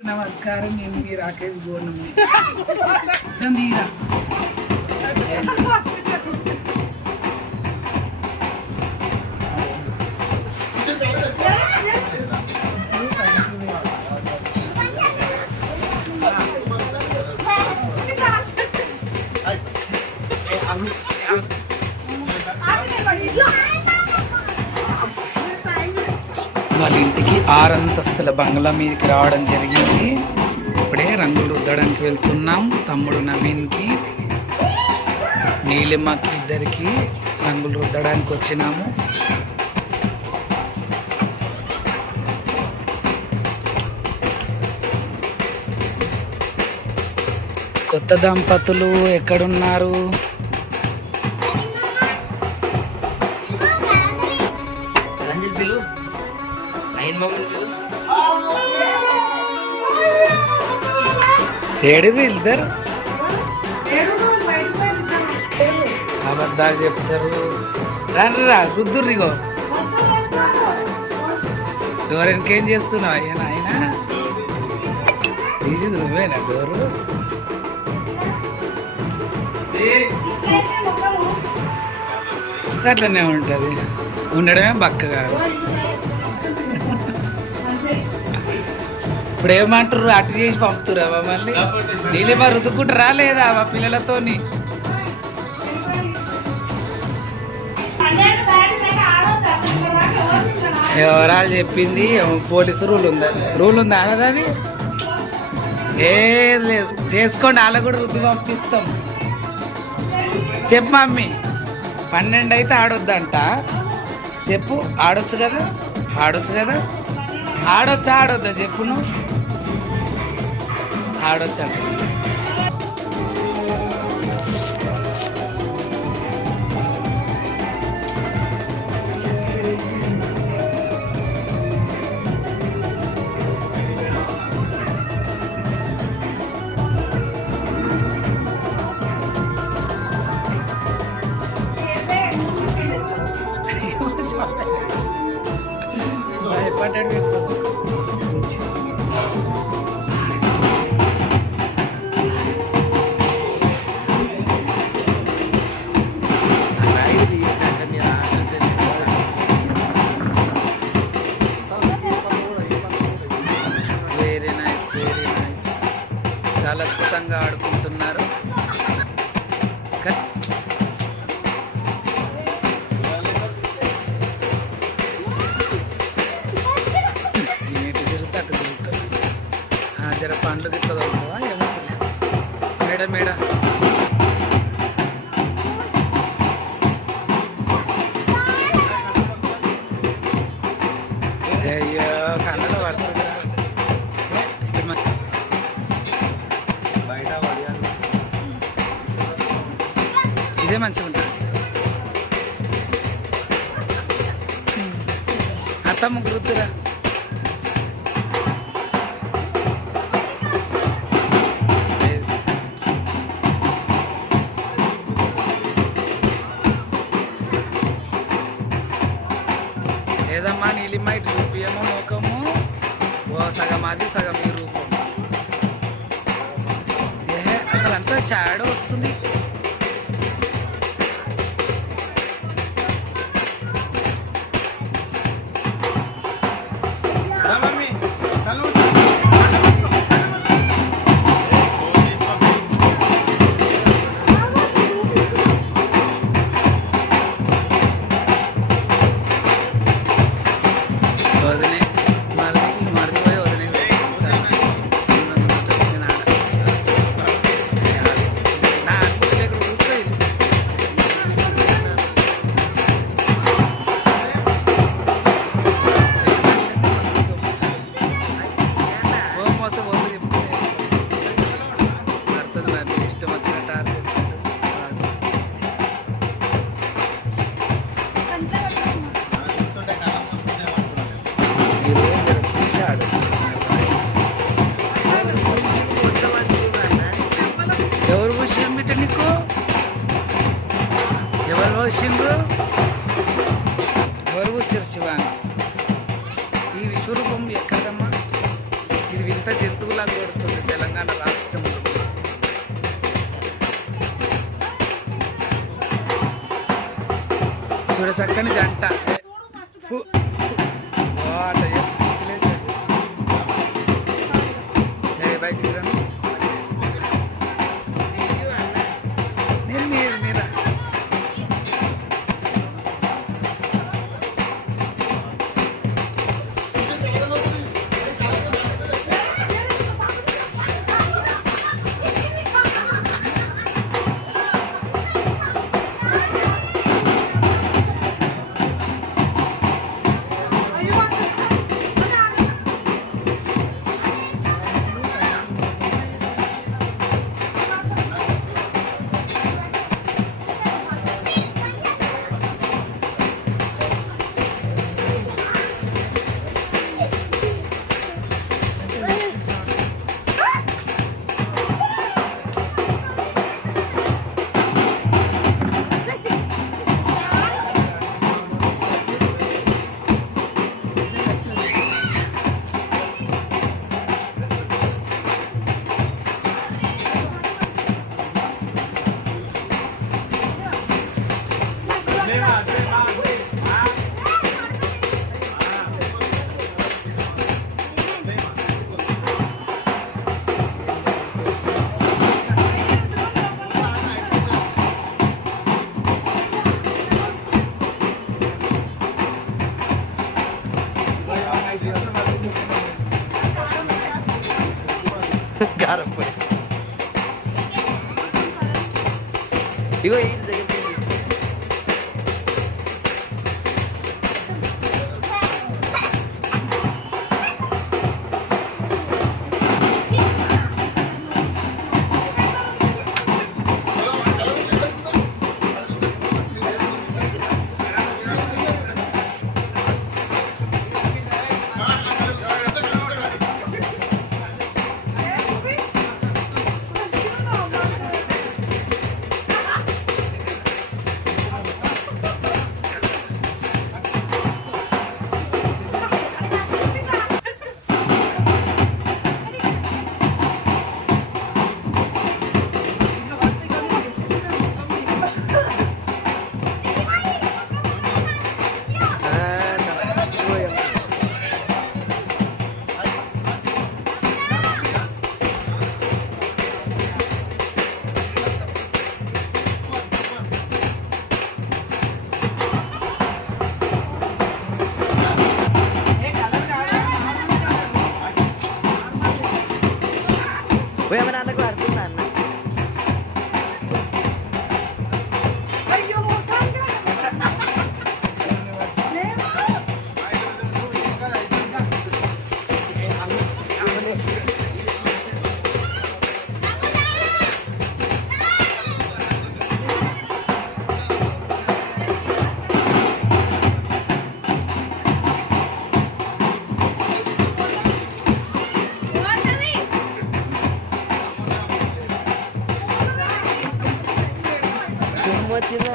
నమస్కారం నేను మీ రాకేష్ గోనమ్మ సందీరా ఆరంతస్తుల బంగ్లా మీదకి రావడం జరిగింది. ఇప్పుడే రంగులు రుద్దడానికి వెళ్తున్నాం. తమ్ముడు నవీన్కి నీలిమకి ఇద్దరికి రంగులు రుద్దడానికి వచ్చినాము. కొత్త దంపతులు ఎక్కడున్నారు? ఏడిరు ఇద్దరు? అబద్ధాలు చెప్తారు. రండి రా రుద్దుర్రిగో డోర్ ఇంకేం చేస్తున్నావు అయ్యా ఆయన తీసింది నువ్వేనా డోరు? అట్లనే ఉంటుంది. ఉండడమే బక్క కాదు ఇప్పుడు ఏమంటారు అటు చేసి పంపుతురా మళ్ళీ? నీళ్ళేమో రుద్దుకుంటారా రాలేదా మా పిల్లలతోని? ఎవరా చెప్పింది? పోలీసు రూల్ ఉందా? రూల్ ఉందా అనదా అది? ఏ లేదు. చేసుకోండి వాళ్ళ కూడా రుద్ది పంపిస్తాం. చెప్పు మమ్మీ. పన్నెండు అయితే ఆడొద్దంట. చెప్పు. ఆడొచ్చు కదా? ఆడొచ్చు కదా? ఆడొచ్చా ఆడొద్దా? చెప్పు నువ్వు. ఆడొచ్చా భయపడ్డాడు అదే మంచిగా ఉంటుంది. అత్తమ్మ గుర్తురా. లేదమ్మా నీలిమ్మ ఇటు చూపియము ముఖము ఓ సగం అది సగం ఈ రూపం. ఏ అసలు అంతా షాడో వస్తుంది? What you love.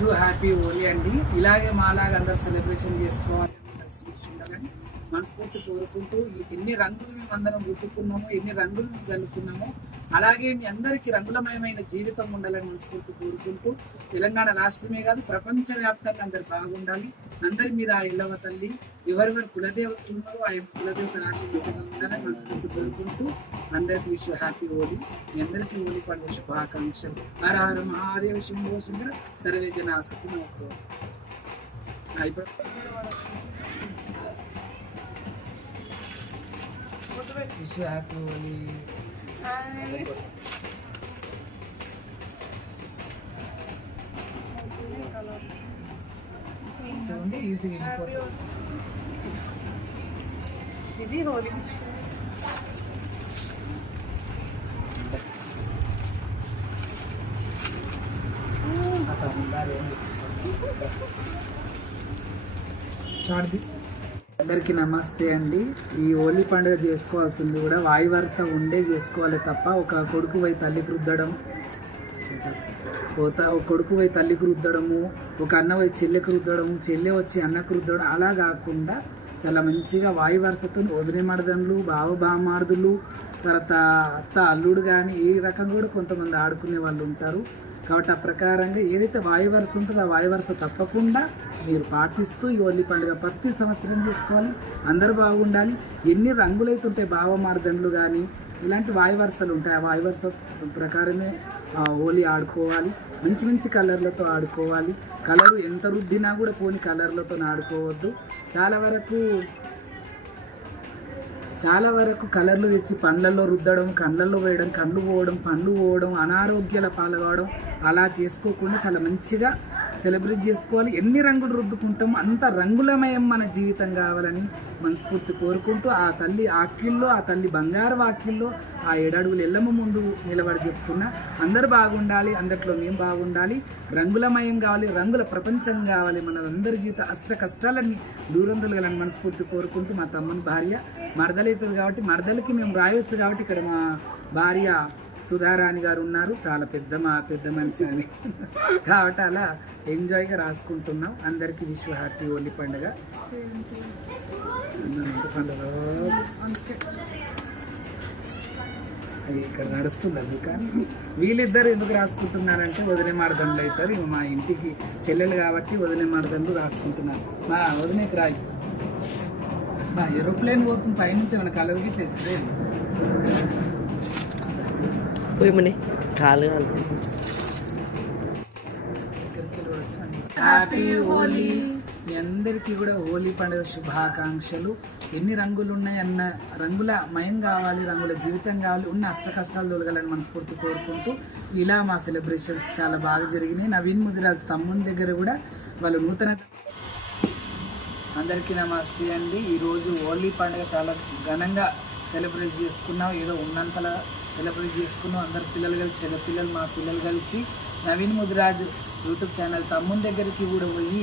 Wish happy Holi అండి. ఇలాగే మాలాగా అందరు సెలబ్రేషన్ చేసుకోవాలి కలిసి ఉండాలని మనస్ఫూర్తి కోరుకుంటూ ఎన్ని రంగులు మేము అందరం గుర్తుకున్నామో ఎన్ని రంగులు జరుపుకున్నామో అలాగే మీ అందరికీ రంగులమయమైన జీవితం ఉండాలని మనస్ఫూర్తి కోరుకుంటూ తెలంగాణ రాష్ట్రమే కాదు ప్రపంచ వ్యాప్తంగా అందరు బాగుండాలి. అందరి మీద ఆ ఇళ్ళవ తల్లి ఎవరెవరు కులదేవతలు ఉన్నారో ఆ కులదేవత ఆశీర్వచనం మనస్ఫూర్తి కోరుకుంటూ అందరికీ విష్ హ్యాపీ హోలీ. మీ అందరికీ హోలీ పండుగ శుభాకాంక్షలు. హర హర మహాదేవ శంభో సుందర సర్వే జన అయిపోయి విష్ హ్యాపీ హోలీ. చూడండి ఈజీగా వెళ్ళిపోతుంది ఇది హోలీ అట్లా ఉండాలి చార్ది అందరికీ నమస్తే అండి. ఈ హోలీ పండుగ చేసుకోవాల్సింది కూడా వాయి వరుస ఉండే చేసుకోవాలి తప్ప ఒక కొడుకు పోయి తల్లికి రుద్దడం పోతా ఒక కొడుకు పోయి తల్లికి రుద్దడము ఒక అన్న పోయి చెల్లెకి రుద్దడము చెల్లె వచ్చి అన్నకు రుద్దడం అలా కాకుండా చాలా మంచిగా వాయు వరుసతో వదిలే మరదన్లు బావ బామార్దులు తర్వాత అత్త అల్లుడు కానీ ఈ రకంగా కూడా కొంతమంది ఆడుకునే వాళ్ళు ఉంటారు. కాబట్టి ఆ ప్రకారంగా ఏదైతే వాయు వరుస ఉంటుందో ఆ వాయువరస తప్పకుండా మీరు పాటిస్తూ ఈ హోలీ పండుగ ప్రతి సంవత్సరం చేసుకోవాలి. అందరూ బాగుండాలి. ఎన్ని రంగులైతే ఉంటాయి భావమార్దన్లు కానీ ఇలాంటి వాయు వరుసలు ఉంటాయి. ఆ వాయువరస ప్రకారమే హోలీ ఆడుకోవాలి. మంచి మంచి కలర్లతో ఆడుకోవాలి. కలరు ఎంత రుద్దినా కూడా పోని కలర్లతో ఆడుకోవద్దు. చాలా వరకు చాలా వరకు కలర్లు తెచ్చి పండ్లలో రుద్దడం కళ్ళల్లో వేయడం కళ్ళు పోవడం పండ్లు పోవడం అనారోగ్యాల పాల్గొవడం అలా చేసుకోకుండా చాలా మంచిగా సెలబ్రేట్ చేసుకోవాలి. ఎన్ని రంగులు రుద్దుకుంటామో అంత రంగులమయం మన జీవితం కావాలని మనస్ఫూర్తి కోరుకుంటూ ఆ తల్లి ఆక్యుల్లో ఆ తల్లి బంగారు వాక్యుల్లో ఆ ఏడడుగులు ఎల్లమ్మ ముందు నిలబడి చెప్తున్నా. అందరు బాగుండాలి అందట్లో మేము బాగుండాలి. రంగులమయం కావాలి రంగుల ప్రపంచం కావాలి. మన అందరి జీవిత అష్ట కష్టాలన్నీ దూరం తొలగాలని మనస్ఫూర్తి కోరుకుంటూ మా తమ్ముని భార్య మరదలవుతుంది కాబట్టి మరదలకి మేము రాయొచ్చు కాబట్టి ఇక్కడ మా భార్య సుధారాణి గారు ఉన్నారు. చాలా పెద్ద మా పెద్ద మనిషి అని. కాబట్టి అలా ఎంజాయ్గా రాసుకుంటున్నాం. అందరికీ విష్ హ్యాపీ హోలీ పండుగ. పండుగ అది ఇక్కడ నడుస్తుంది కానీ. వీళ్ళిద్దరు ఎందుకు రాసుకుంటున్నారంటే వదిలే మార్గంలో అవుతారు. ఇవి మా ఇంటికి చెల్లెలు కాబట్టి వదిలే మార్గంలో రాసుకుంటున్నారు. మా వదిలేకి రాయి. మా ఏరోప్లేన్ పోతుంది. పైనుంచి మన కలవకి చేస్తే. పోయమని కాలు కాలుతుంది హ్యాపీ హోలీ మీ అందరికీ కూడా హోలీ పండుగ శుభాకాంక్షలు. ఎన్ని రంగులు ఉన్నాయి అన్న రంగుల మయం కావాలి రంగుల జీవితం కావాలి ఉన్న అష్ట కష్టాలు తొలగాలని మనస్ఫూర్తి కోరుకుంటూ ఇలా మా సెలబ్రేషన్స్ చాలా బాగా జరిగినాయి. నవీన్ ముదిరాజ్ తమ్ముని దగ్గర కూడా వాళ్ళు నూతన అందరికీ నమస్తే అండి. ఈరోజు హోలీ పండుగ చాలా ఘనంగా సెలబ్రేట్ చేసుకున్నాం. ఏదో ఉన్నంతలా సెలబ్రేట్ చేసుకున్నాం. అందరు పిల్లలు కలిసి చిన్న పిల్లలు మా పిల్లలు కలిసి నవీన్ ముదిరాజు యూట్యూబ్ ఛానల్ తమ్ముని దగ్గరికి కూడా పోయి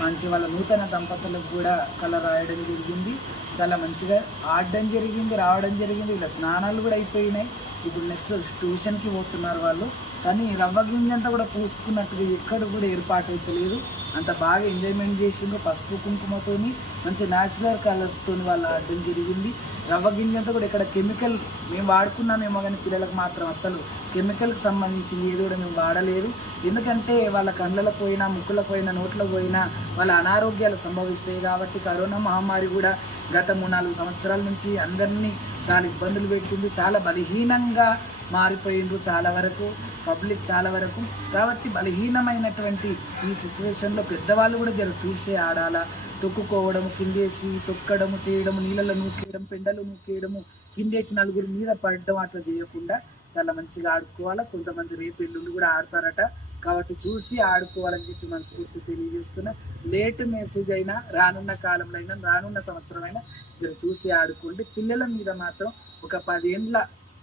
మంచి వాళ్ళ నూతన దంపతులకు కూడా కళ రాయడం జరిగింది. చాలా మంచిగా ఆడడం జరిగింది రావడం జరిగింది. ఇలా స్నానాలు కూడా అయిపోయినాయి. ఇప్పుడు నెక్స్ట్ ట్యూషన్కి పోతున్నారు వాళ్ళు. కానీ రవ్వ గింజంతా కూడా పూసుకున్నట్టుగా ఎక్కడ కూడా ఏర్పాటు అయితే లేదు. అంత బాగా ఎంజాయ్మెంట్ చేసిండ్రు పసుపు కుంకుమతోని మంచి న్యాచురల్ కలర్స్తో వాళ్ళు ఆడడం జరిగింది. రవ్వ గింజంతా కూడా ఇక్కడ కెమికల్ మేము వాడుకున్నామేమో కానీ పిల్లలకు మాత్రం అసలు కెమికల్కి సంబంధించింది ఏది కూడా మేము వాడలేదు. ఎందుకంటే వాళ్ళ కళ్ళలకు పోయినా ముక్కులకు పోయినా నోట్లకు పోయినా వాళ్ళ అనారోగ్యాలు సంభవిస్తాయి కాబట్టి కరోనా మహమ్మారి కూడా గత మూడు నాలుగు సంవత్సరాల నుంచి అందరినీ చాలా ఇబ్బందులు పెట్టింది చాలా బలహీనంగా మారిపోయిండ్రు చాలా వరకు పబ్లిక్ చాలా వరకు. కాబట్టి బలహీనమైనటువంటి ఈ సిచ్యువేషన్లో పెద్దవాళ్ళు కూడా జర చూసే ఆడాలా? తొక్కుకోవడము కిందేసి తొక్కడము చేయడము నీళ్ళలో నూకేయడం పెండలు నూకేయడము కిందేసి నలుగురు మీద పడడం అట్లా చేయకుండా చాలా మంచిగా ఆడుకోవాలా? కొంతమంది రేపు ఎల్లుండి కూడా ఆడతారట. కాబట్టి చూసి ఆడుకోవాలని చెప్పి మనస్ఫూర్తి తెలియజేస్తున్నా. లేట్ మెసేజ్ అయినా రానున్న కాలంలో అయినా రానున్న సంవత్సరం అయినా మీరు చూసి ఆడుకోండి. పిల్లల మీద మాత్రం ఒక పదేండ్ల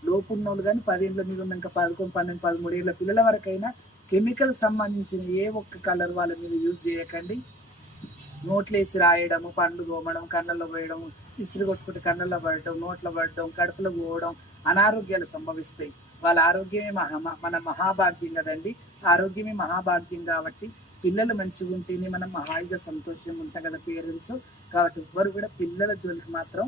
లోపు ఉన్నోళ్ళు కానీ పదేండ్ల మీద ఉన్న ఇంకా పదకొండు పన్నెండు పదమూడేళ్ళ పిల్లల వరకైనా కెమికల్ సంబంధించిన ఏ ఒక్క కలర్ వాళ్ళ మీద యూజ్ చేయకండి. నోట్లేసి రాయడము పండ్లు గోమడం కళ్ళల్లో పోయడం ఇసురు కొట్టుకుంటే కళ్ళల్లో పడటం నోట్లో పడటం కడుపులో పోవడం అనారోగ్యాలు సంభవిస్తాయి. వాళ్ళ ఆరోగ్యమే మహా మన మహాభాగ్యం కదండి. ఆరోగ్యమే మహాభాగ్యం కాబట్టి పిల్లలు మంచిగా ఉంటేనే మనం హాయిగా సంతోషంగా ఉంటాం కదా పేరెంట్స్. కాబట్టి ఎవ్వరు కూడా పిల్లల జోలికి మాత్రం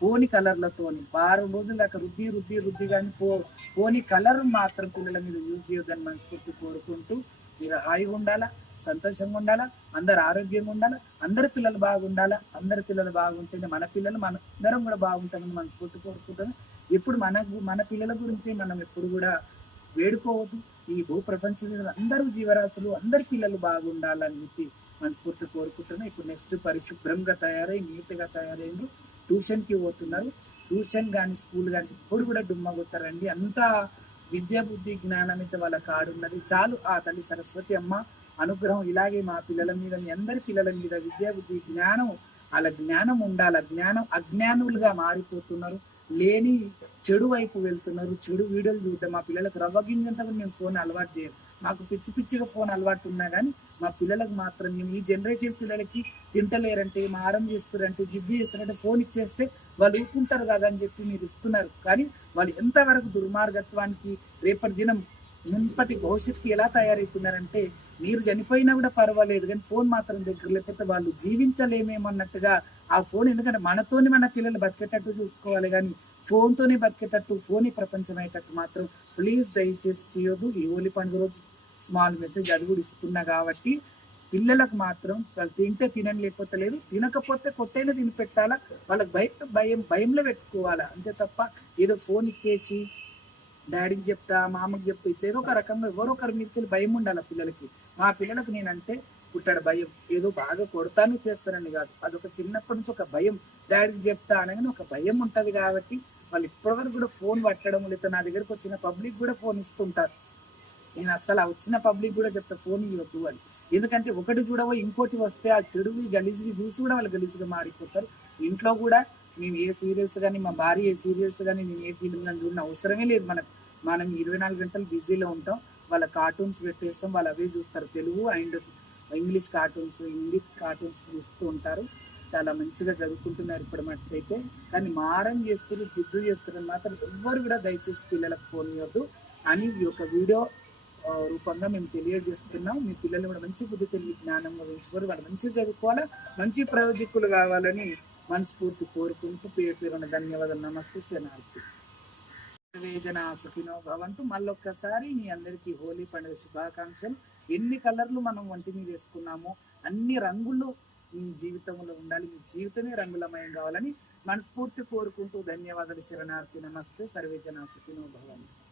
పోని కలర్లతోని వారం రోజుల దాకా రుద్ది రుద్ది రుద్ది కానీ పో పోని కలర్ మాత్రం పిల్లల మీద యూజ్ చేయొద్దని మనస్ఫూర్తి కోరుకుంటూ మీరు హాయిగా ఉండాలా సంతోషంగా ఉండాలా అందరు ఆరోగ్యంగా ఉండాలా అందరి పిల్లలు బాగుండాలా అందరి పిల్లలు బాగుంటేనే మన పిల్లలు మన అందరం కూడా బాగుంటామని మనస్ఫూర్తి కోరుకుంటాను ఎప్పుడు మన మన పిల్లల గురించి మనం ఎప్పుడు కూడా వేడుకోవద్దు. ఈ భూ ప్రపంచం అందరూ జీవరాశులు అందరి పిల్లలు బాగుండాలని చెప్పి మనస్ఫూర్తి కోరుకుంటున్నాను ఇప్పుడు నెక్స్ట్ పరిశుభ్రంగా తయారై నీట్గా తయారైంది ట్యూషన్కి పోతున్నారు. ట్యూషన్ కానీ స్కూల్ కానీ ఇప్పుడు కూడా డుమ్మ కొట్టారండి. అంతా విద్యా బుద్ధి జ్ఞానం అయితే వాళ్ళ కాడున్నది. చాలు ఆ తల్లి సరస్వతి అమ్మ అనుగ్రహం ఇలాగే మా పిల్లల మీద మీ అందరి పిల్లల మీద విద్యా బుద్ధి జ్ఞానం వాళ్ళ జ్ఞానం ఉండాలి. జ్ఞానం అజ్ఞానులుగా మారిపోతున్నారు. లేని చెడు వైపు వెళ్తున్నారు చెడు వీడియోలు చూడడం మా పిల్లలకు రవ్వ గింజంతా కూడా మేము ఫోన్ అలవాటు చేయం. మాకు పిచ్చి పిచ్చిగా ఫోన్ అలవాటు ఉన్నా కానీ మా పిల్లలకు మాత్రం మేము ఈ జనరేషన్ పిల్లలకి తింటలేరంటే మారం చేస్తారంటే జిద్దు చేస్తారంటే ఫోన్ ఇచ్చేస్తే వాళ్ళు ఊపుకుంటారు కదా అని చెప్పి మీరు ఇస్తున్నారు. కానీ వాళ్ళు ఎంతవరకు దుర్మార్గత్వానికి రేపటి దినం మున్పటి భవిష్యత్తుకి ఎలా తయారవుతున్నారంటే మీరు చనిపోయినా కూడా పర్వాలేదు కానీ ఫోన్ మాత్రం దగ్గర లేకపోతే వాళ్ళు జీవించలేమేమన్నట్టుగా ఆ ఫోన్ ఎందుకంటే మనతోనే మన పిల్లలు బతికేటట్టు చూసుకోవాలి కానీ ఫోన్తోనే బతికేటట్టు ఫోన్ ప్రపంచం అయ్యేటట్టు మాత్రం ప్లీజ్ దయచేసి చేయొద్దు. ఈ హోలీ పండుగ రోజు స్మాల్ మెసేజ్ అది కూడా ఇస్తున్నా కాబట్టి పిల్లలకు మాత్రం వాళ్ళు తింటే తినని లేకపోతే లేదు తినకపోతే కొట్టైనా తిని పెట్టాలా? వాళ్ళకి భయం భయం భయంలో పెట్టుకోవాలా? అంతే తప్ప ఏదో ఫోన్ ఇచ్చేసి డాడీకి చెప్తా మామకి చెప్తా ఇట్లా ఏదో ఒక రకంగా ఎవరో ఒకరి మీదకి వెళ్ళి భయం ఉండాలి పిల్లలకి. మా పిల్లలకు నేనంటే పుట్టాడు భయం. ఏదో బాగా కొడతాను చేస్తానని కాదు. అదొక చిన్నప్పటి నుంచి ఒక భయం. డాడీకి చెప్తా అనగానే ఒక భయం ఉంటుంది కాబట్టి వాళ్ళు ఇప్పటివరకు కూడా ఫోన్ పట్టడం లేదా నా దగ్గరకు వచ్చిన పబ్లిక్ కూడా ఫోన్ ఇస్తుంటారు. నేను అసలు ఆ వచ్చిన పబ్లిక్ కూడా చెప్తా ఫోన్ ఇవ్వద్దు అని. ఎందుకంటే ఒకటి చూడవో ఇంకోటి వస్తే ఆ చెడువి గలీజ్వి చూసి కూడా వాళ్ళు గలీజ్గా మారిపోతారు. ఇంట్లో కూడా మేము ఏ సీరియల్స్ కానీ మా భార్య ఏ సీరియల్స్ కానీ నేను ఏ ఫిల్మ్ కానీ చూడని అవసరమే లేదు మనకు. మనం ఇరవై నాలుగు గంటలు బిజీలో ఉంటాం. వాళ్ళ కార్టూన్స్ పెట్టేస్తాం వాళ్ళు అవే చూస్తారు. Telugu and English cartoons Hindi cartoons చూస్తూ ఉంటారు. చాలా మంచిగా చదువుకుంటున్నారు ఇప్పుడు మట్టుకైతే కానీ మారం చేస్తున్నారు జిద్దు చేస్తున్నారు మాత్రం ఎవ్వరు కూడా దయచేసి పిల్లలకు ఫోన్ ఇవ్వద్దు అని ఈ యొక్క వీడియో రూపంగా మేము తెలియజేస్తున్నాం. మీ పిల్లలు కూడా మంచి బుద్ధి తెలివి జ్ఞానంగా పెంచుకోరు వాళ్ళు మంచిగా చదువుకోవాలా మంచి ప్రయోజకులు కావాలని మనస్ఫూర్తి కోరుకుంటూ పేరు పేరున ధన్యవాదాలు. నమస్తే శనార్థి వేజన సుఖినో భవంతు. మళ్ళొక్కసారి మీ అందరికీ హోలీ పండుగ శుభాకాంక్షలు. ఎన్ని కలర్లు మనం ఒంటి మీద వేసుకున్నామో అన్ని రంగులు మీ జీవితంలో ఉండాలి. మీ జీవితమే రంగులమయం కావాలని మనస్ఫూర్తి కోరుకుంటూ ధన్యవాదాలు శరణార్థి. నమస్తే. సర్వేజన సుఖినో భవంతు.